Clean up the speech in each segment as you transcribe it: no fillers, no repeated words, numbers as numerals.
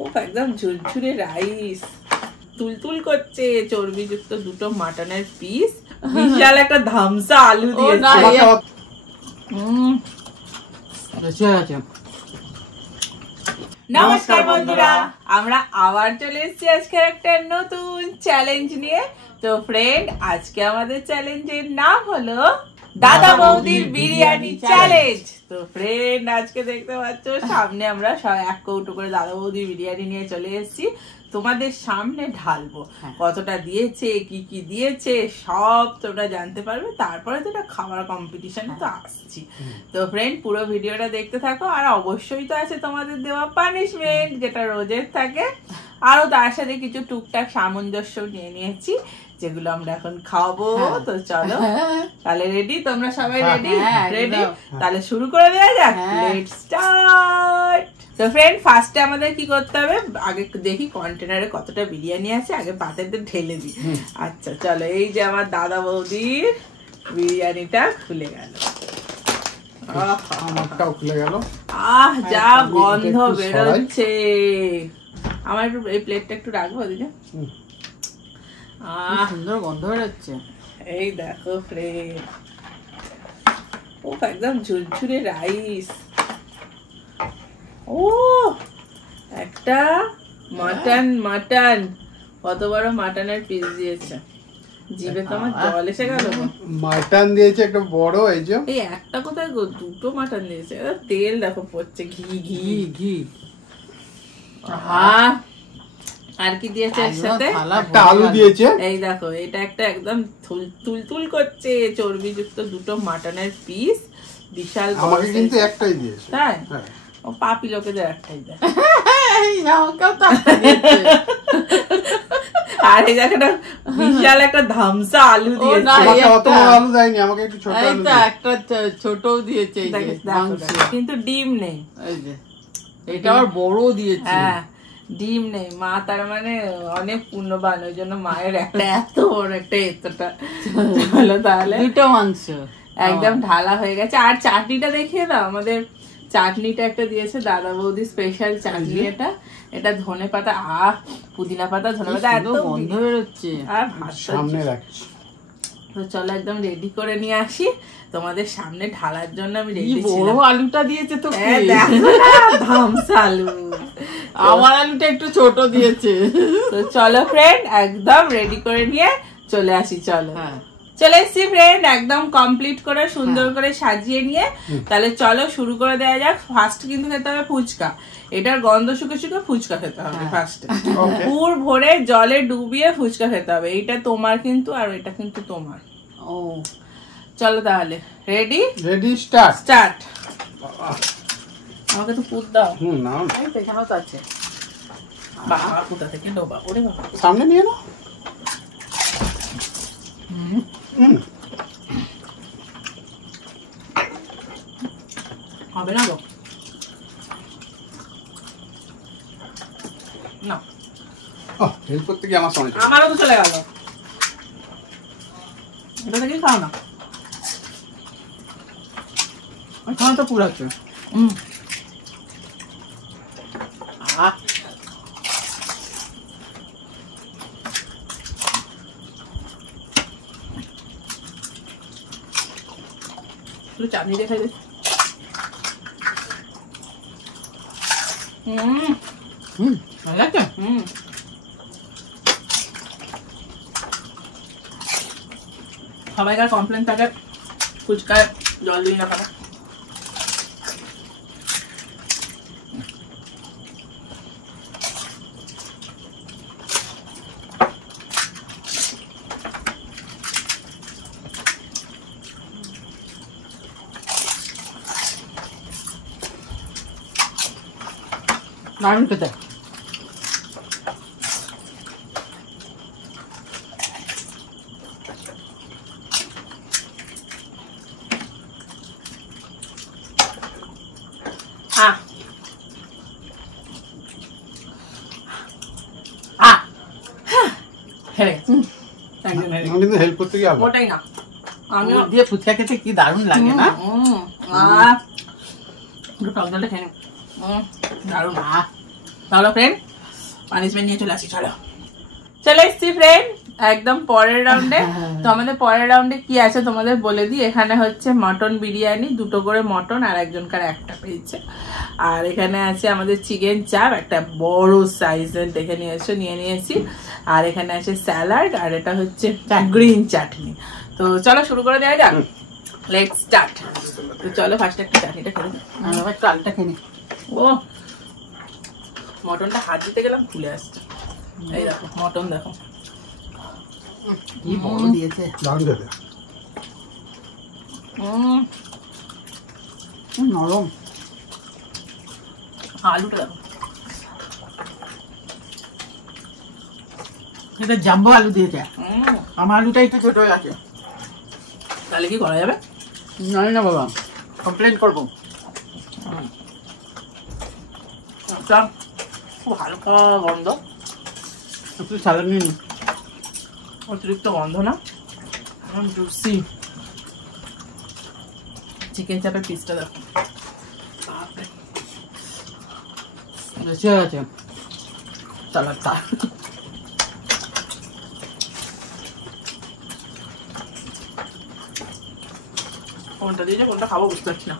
ও একদম ঝুরঝুরে রাইস, তুলতুল করছে চর্বিযুক্ত দুটো মাটনের পিস, বিশাল একটা ধামসা আলু দিয়েছে। নমস্কার বন্ধুরা, আমরা আবার চলে এসেছি আজকের একটা নতুন চ্যালেঞ্জ নিয়ে। তো ফ্রেন্ড, আজকে আমাদের চ্যালেঞ্জের নাম হলো দাদা বৌদির বিরিয়ানি চ্যালেঞ্জ। তো ফ্রেন্ড, আজকে দেখতে পাচ্ছ সামনে আমরা এক কৌটো করে দাদা বৌদির বিরিয়ানি নিয়ে চলে এসেছি, তোমাদের সামনে ঢালবো। কতটা দিয়েছে, কি কি দিয়েছে সব তোমরা জানতে পারবে। তারপরে তো এটা খাবার কম্পিটিশনে তো আসছি। তো ফ্রেন্ড, পুরো ভিডিওটা দেখতে থাকো। আর অবশ্যই তো আছে তোমাদের দেওয়া পানিশমেন্ট, যেটা রোজের থাকে। আরো তার সাথে কিছু টুকটাক সামঞ্জস্য নিয়ে নিয়েছি, যেগুলো আমরা এখন খাবো। তো চলো তাহলে রেডি? তোমরা সবাই রেডি? রেডি, তাহলে শুরু করে দেওয়া যাক। Let's start. তো ফ্রেন্ড, ফার্স্টে আমাদের কি করতে হবে, আগে দেখি কন্টেনারে কতটা বিরিয়ানি আছে, আগে পাত্রে ঢেলে দিই। আচ্ছা চলো, এই যে আমার দাদা বৌদির বিরিয়ানিটা খুলে গেল। আমারটাও খুলে গেল। আহ, যা গন্ধ বেরোচ্ছে। আমার একটু এই প্লেটটা একটু রাখবো দিদি। সুন্দর গন্ধ বেরোচ্ছে। এই দেখো ফ্রেন্ড, ও একদম ঝুরঝুরে রাইস। ও একটা মাটন, কত বড় মাটনের পিস দিয়েছে, জিভে তো আমার জল এসে গেল। মাটন দিয়েছে একটা বড়, এই যে এই একটা কোথায় গো, দুটো মাটন দিয়েছে। তেল দেখো পড়ছে, ঘি। হ্যাঁ, আর কি দিয়েছে এর সাথে? একটা আলু দিয়েছে। এই দেখো, এটা একটা একদম তুলতুল করছে চর্বিযুক্ত দুটো মাটনের পিস, বিশাল। আমাকে কিন্তু একটাই দিয়েছে। তাই? ও পাপি লোকেদের একটাই দেয়। আর এই দেখো না, বিশাল একটা ধামসা আলু দিয়েছে। আমাকে অত বড় আলু দেয়নি, আমাকে একটু ছোট আলু দিয়েছে। একটা ছোটও দিয়েছে, কিন্তু ডিম নেই। এই যে এটা আবার বড় দিয়েছে। হ্যাঁ, ডিম নেই। মা তার মানে অনেক পুণ্যবান, ওই জন্য মায়ের একটা এত বড় একটা এতটা। চলো তাহলে, দুটো মাংস একদম ঢালা হয়ে গেছে। আর চাটনিটা দেখিয়ে দাও আমাদের। চাটনিটা একটা দিয়েছে দাদা বৌদি স্পেশাল চাটনি। এটা ধনে পাতা, পুদিনা পাতা, ধনে পাতা, এত গন্ধ বেরোচ্ছে। আর সামনে রাখছি। তো চলো একদম রেডি করে নিয়ে আসি তোমাদের সামনে ঢালার জন্য। আমি রেডি ছিলাম। বড় আলুটা দিয়েছে তো, দেখো না, ধামসা আলু। আমার আলুটা একটু ছোট দিয়েছে। তো চলো ফ্রেন্ড, একদম রেডি করে নিয়ে চলে আসি। চলো, হ্যাঁ চলে এসছি ফ্রেন্ড, একদম কমপ্লিট করে সুন্দর করে সাজিয়ে নিয়ে। তাহলে চলো শুরু করে দেওয়া যাক। ফার্স্ট কিন্তু খেতে হবে ফুচকা। এটার গন্ধ শুকে শুকে ফুচকা খেতে হবে ফার্স্টে। পুর ভরে জলে ডুবিয়ে ফুচকা খেতে হবে। এইটা তোমার কিন্তু, আর এটা কিন্তু তোমার। ও চলো তাহলে, রেডি? Ready, start. আমাকে তো পুর দাও। না এখানেও তো আছে। বাবা, কোথা থেকে নেবো? ওরে বাবা, সামনে নিয়ে নাও। হবে না গো? না, হেল্প করতে গিয়ে আমার সময় চলে গেল। আমারও তো চলে গেল। এটা থেকে খাও না। এখানে তো পুরো আছে। চাটনি দিয়ে খাই। ভালো লাগছে। সবাইকার কমপ্লেন থাকে ফুচকায় জল দিই না কেন। দারুণ খেতে। কিন্তু হেল্প করতে গিয়ে ওটাই না, আমি দিয়ে ফুচকা খেতে কি দারুণ লাগে না? টক জলটা খেয়ে দারুণ। তাহলে ফ্রেন্ড, পানিশমেন্ট নিয়ে চলে আসি। চলে এসছি ফ্রেন্ড একদম পরের রাউন্ডে। তো আমাদের পরের রাউন্ডে কি আছে তোমাদের বলে দিই। এখানে হচ্ছে মটন বিরিয়ানি, 2টো করে মটন, আর একজনকার একটা পেয়েছে। আর এখানে আছে আমাদের চিকেন চাপ, একটা বড় সাইজের দেখে নিয়ে নিয়েছি। আর এখানে আছে স্যালাড, আর এটা হচ্ছে গ্রিন চাটনি। তো চলো শুরু করে দেওয়া যাক, লেটস স্টার্ট। তো চলো ফার্স্ট একটা চাটনিটা খেয়ে নিই। আবার চালটা খেয়ে নি। ও মটনটা হাত দিতে গেলাম খুলে আসছে। এই দেখো মটন, দেখো কি বড় দিয়েছে। দারুণ খেতে। নরম। আলুটা দেখো, এটা জাম্বো আলু দিয়েছে। আমার আলুটা একটু ছোট হয়ে আছে। তাহলে কি করা যাবে? জানি না বাবা, কমপ্লেন করবো। একটা খুব হালকা গন্ধ, একটু স্যালাড নিয়ে নি। অতিরিক্ত গন্ধ না, জুসি। চিকেন চাপের পিসটা দেখো, বেশি হয়ে গেছে স্যালাডটা। কোনটা দিয়েছে কোনটা খাবো বুঝতে পারছি না।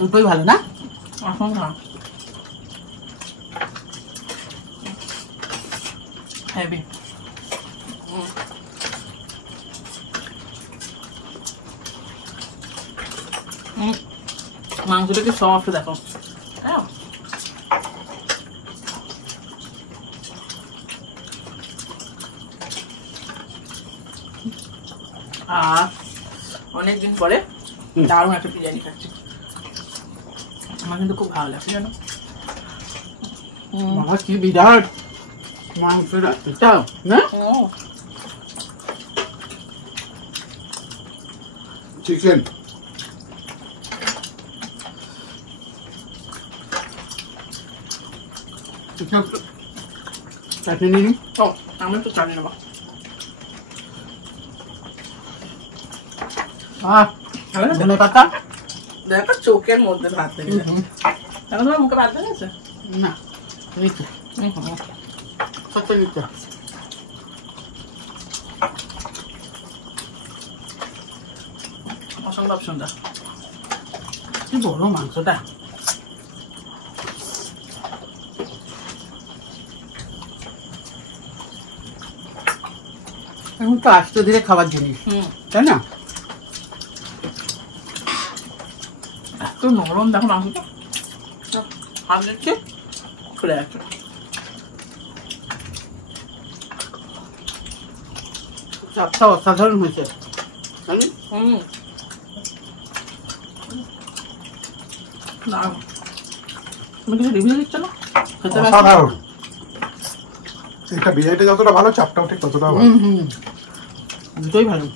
দুটোই ভালো না? এখন না হেভি। মাংসটা কি সফট দেখো। হ্যাঁ অনেকদিন পরে দারুণ একটা বিরিয়ানি খাচ্ছি। আমার কিন্তু খুব ভালো লাগছে জানো। বাবা কি বিরাট মাংসটা এটা না? চিকেন চাটনি নিয়ে নি। আমি একটু চাটনি নেবো। ধনে পাতা। দেখো চোখের মধ্যে ভাত লেগে এখন তোমার মুখে ভাত লেগেছে না নিচ্ছে, সত্যি নিচ্ছে। অসম্ভব সুন্দর। কি বড় মাংসটা। এখন তো আস্তে ধীরে খাবার জিনিস, তাই না? এত নরম দেখো মাংসটা, হাত দিচ্ছে খুলে যাচ্ছে। চাপটা অসাধারণ হয়েছে। দারুণ। তুমি কিছু রিভিউ দিচ্ছ না? খেতে ব্যস্ত? অসাধারণ। এটা বিরিয়ানিটা যতটা ভালো, চাপটাও ঠিক ততটা ভালো। দুটোই ভালো।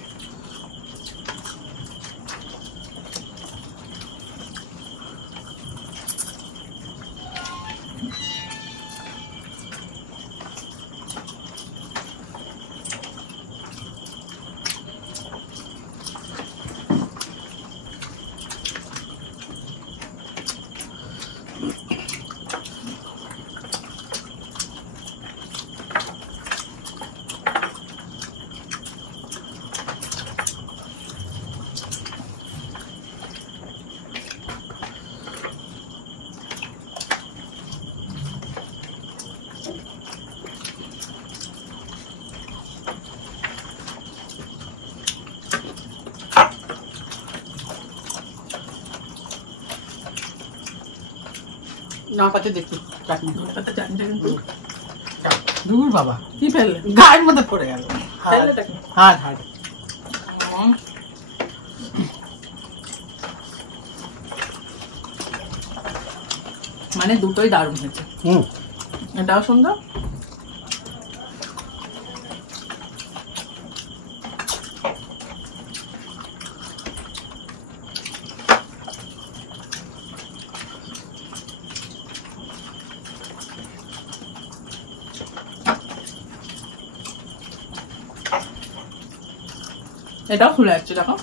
না পাতে দেখছি চাটনি। চাটনিটা কিন্তু দূর বাবা, কি ফেললে? গায়ের মধ্যে পড়ে গেল। ফেললে নাকি? হাত হাত। মানে দুটোই দারুণ হয়েছে। এটাও সুন্দর, এটাও খুলে যাচ্ছে দেখো।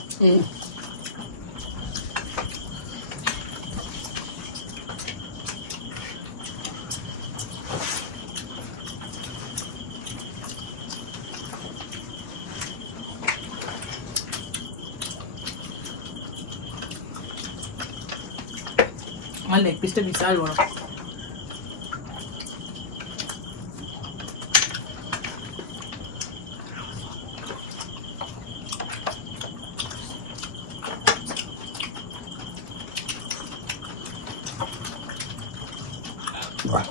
আমার লেগ পিসটা বিশাল বড়। বাহ,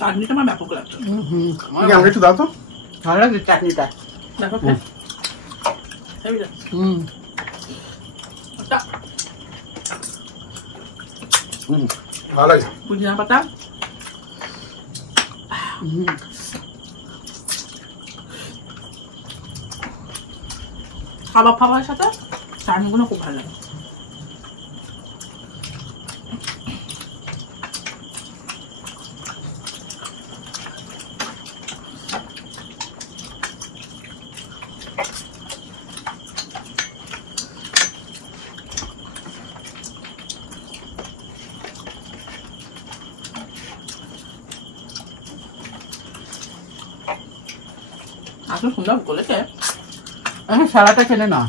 চাটনিটা আমার ব্যাপক লাগছে। তুমি আমাকে একটু দাও তো। ভালো লাগছে চাটনিটা। দেখো হেভি লাগছে। ওটা ভালো লাগে। পুদিনা পাতা কাবাব ফাবাবের সাথে চাটনিগুলো খুব ভালো লাগে। আসলে সুন্দর বলেছে। সারাটা খেলে না।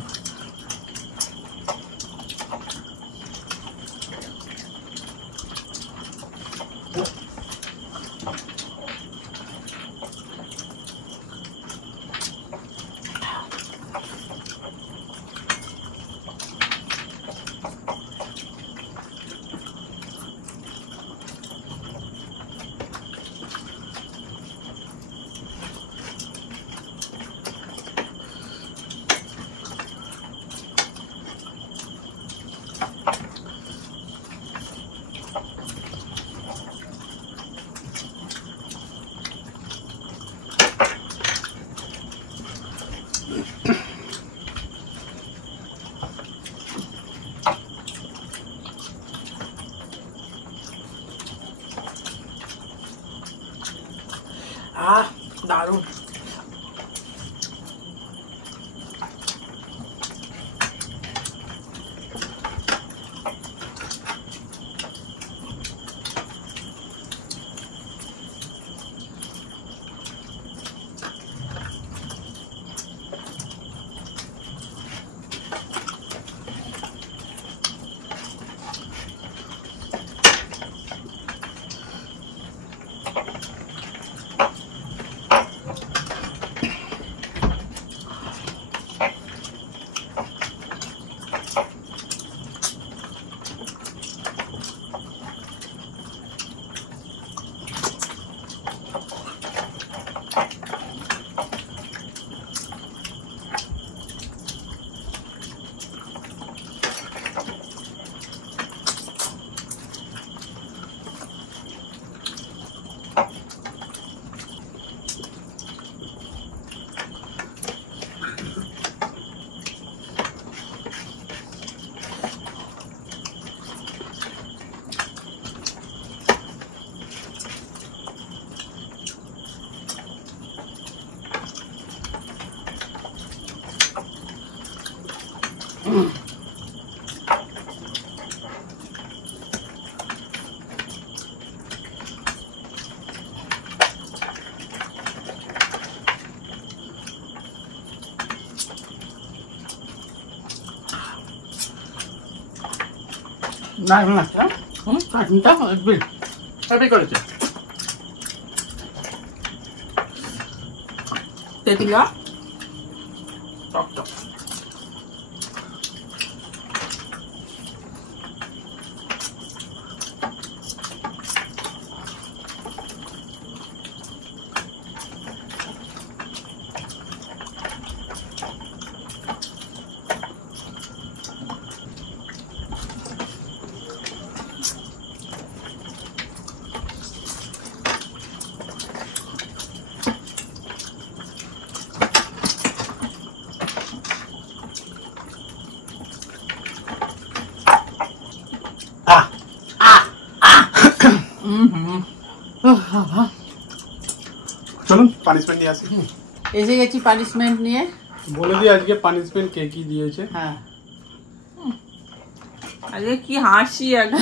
দারুণ। না আচ্ছা চাটনিটা হেভি করেছে। তেঁতুলিয়া টক টক। পানিশমেন্ট নিয়ে আসি। এসে গেছি পানিশমেন্ট নিয়ে। বলে দিই আজকে পানিশমেন্ট কে কি দিয়েছে। হ্যাঁ, আজকে কি হাসি একদম।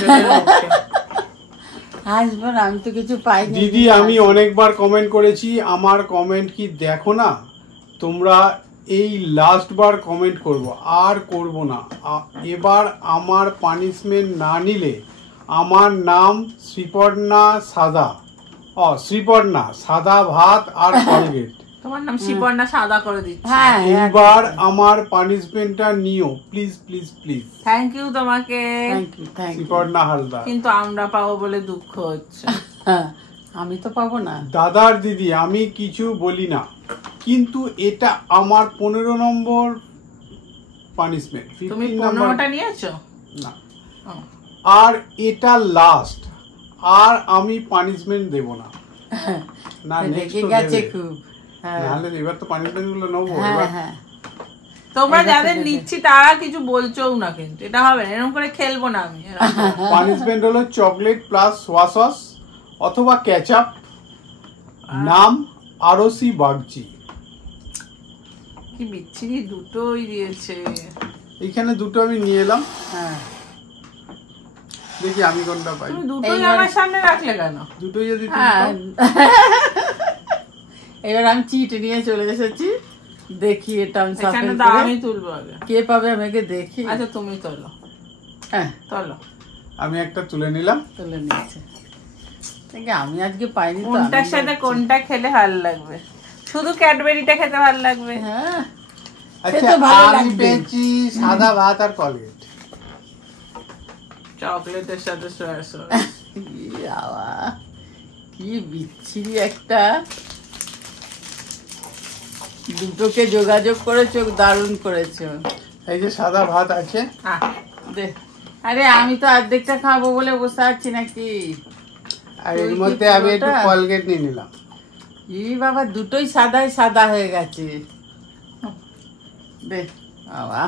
হাসবো না, আমি তো কিছু পাইনি। দিদি আমি অনেকবার কমেন্ট করেছি, আমার কমেন্ট কি দেখো না তোমরা? এই লাস্ট বার কমেন্ট করব, আর করব না। এবার আমার পানিশমেন্ট না নিলে আমার নাম শ্রীপর্ণা সাদা, শ্রীপর্ণা সাদা ভাত আর কলগেট। তোমার নাম শিবর্ণা সাদা করে দিচ্ছি। হ্যাঁ, এইবার আমার পানিশমেন্টটা নিও please please please. Thank you তোমাকে, thank you, thank you. Sriparna Haldar. কিন্তু আমরা পাবো বলে দুঃখ হচ্ছে। আমি তো পাবো না। দাদার দিদি আমি কিছু বলি না, কিন্তু এটা আমার 15 নম্বর পানিশমেন্ট। তুমি 15 নম্বর 15টা নিয়েছো? না, ও, আর এটা লাস্ট, আর আমি পানিশমেন্ট দেব না। না রেগে গেছে খুব। হ্যাঁ, নাহলে এবার তো পানিশমেন্ট গুলো নেবো। হ্যাঁ, এবার হ্যাঁ। তোমরা এবার যাদের তো দেবে। নিচ্ছি তারা কিছু বলছোও না, কিন্তু এটা হবে না, এরকম করে খেলবো না আমি। পানিশমেন্ট হলো চকলেট প্লাস সোয়া সস অথবা কেচাপ, নাম আরসি বাগচি। কি বিচ্ছিরি দুটোই দিয়েছে। এইখানে দুটো আমি নিয়ে এলাম, হ্যাঁ, দেখি আমি কোনটা পাই। তুমি দুটোই এইবার- আমার সামনে রাখলে কেন? দুটোই যদি তুমি হ্যাঁ। পাও। এবার আমি চিট নিয়ে চলে এসেছি, দেখি এটা আমি এখানে সাফাই দাও, করে। আমি তুলবো আগে। কে পাবে আমাকে দেখি। আচ্ছা তুমি তোলো, হ্যাঁ, তোলো। আমি একটা তুলে নিলাম। তুলে নিয়েছে। দেখি আমি আজকে পাইনি তো, কোনটার আনন্দ সাথে হচ্ছে। কোনটা খেলে ভালো লাগবে? শুধু ক্যাডবেরিটা খেতে ভালো লাগবে। হ্যাঁ, আচ্ছা তো ভালো আমি লাগবে। পেয়েছি সাদা ভাত আর কলগেট। চকলেটের সাথে সয়া সস। ই বাবা, কি বিচ্ছিরি একটা। দুটোকে যোগাযোগ করেছো, দারুণ করেছো। এই যে সাদা ভাত আছে, আহ, দে। আরে আমি তো অর্ধেকটা খাবো বলে বসে আছি নাকি। আর তুই এর কি মধ্যে আমি একটু পুরোটা? কলগেট নিয়ে নিলাম। ই বাবা, দুটোই সাদাই সাদা হয়ে গেছে। দে বাবা,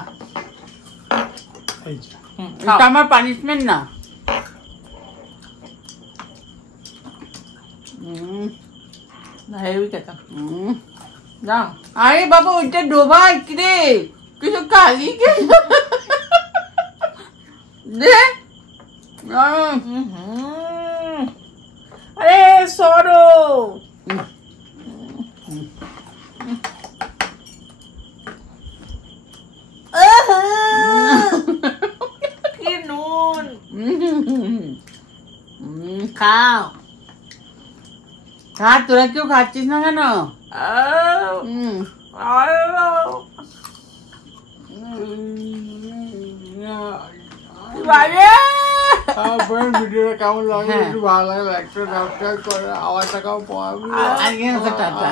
এই যে হুম, এটা খাও। আমার পানিশমেন্ট না। না, হেভি খেতাম। হুম। যাও। আরে বাবা, ওইটা ডোবা কিরে, কিছু খালি দে। হুম। আরে সরো। কি নুন। খাও খা, তোরা কেউ খাচ্ছিস না কেন? আহ, হুম। আহ, বাবা। আপনার ভিডিওটা কেমন লাগলো হ্যাঁ। একটু ভালো লাগলে একটা সাবস্ক্রাইব করে আমার টাকাও পাওয়া। আজকে টাটা।